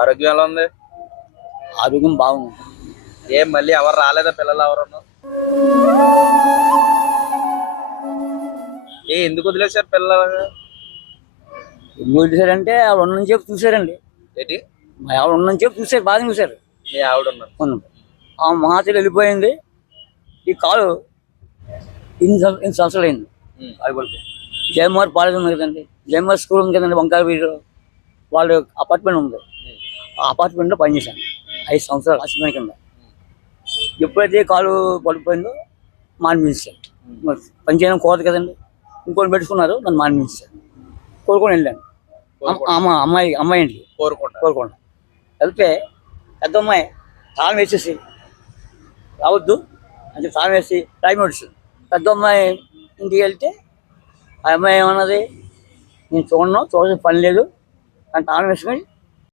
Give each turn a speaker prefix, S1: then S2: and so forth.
S1: ఆరోగ్యం ఎలా ఉంది?
S2: ఆరోగ్యం బాగుంది.
S1: ఏం మళ్ళీ ఎవరు రాలేదా? పిల్లలు ఎవరన్నా ఏ ఎందుకు వదిలేశారు పిల్లలు?
S2: ఎందుకు వదిలేశారంటే ఆవిడ ఉన్న చెప్పి చూశారండి.
S1: ఏంటి?
S2: ఆవిడ ఉన్న చెప్పి చూశారు బాగా చూశారు.
S1: మీ ఆవిడ ఉన్నారు.
S2: ఆ మహాతల్లి వెళ్ళిపోయింది. ఈ కాలు ఇన్ని ఇన్ని సంవత్సరాలు అయింది. కాలు పడిపోయి జయమార్ పాలెం ఉంది కదండి. జయమార్ స్కూల్ ఉంది కదండి వంకాయ వీధిలో వాళ్ళ అపార్ట్మెంట్ ఉంది. అపార్ట్మెంట్లో పనిచేశాను ఐదు సంవత్సరాలు అసిమైన కింద. ఎప్పుడైతే కాలు పడిపోయిందో మాన్పించాను మరి పని చేయడం కోరదు కదండి. ఇంకోటి పెట్టుకున్నారు నన్ను మాన్పించాను కోరుకొని వెళ్ళాను. అమ్మ- అమ్మ అమ్మాయి అమ్మాయి ఇంటికి.
S1: కోరుకుంటా
S2: కోరుకోండి వెళ్తే పెద్ద అమ్మాయి తాళం వేసేసి రావద్దు అంటే తాళం వేసి టైం వచ్చింది పెద్ద అమ్మాయి ఇంటికి వెళ్తే ఆ అమ్మాయి ఏమన్నది? నేను చూడను చూడాల్సిన పని లేదు. అని తాళం వేసుకొని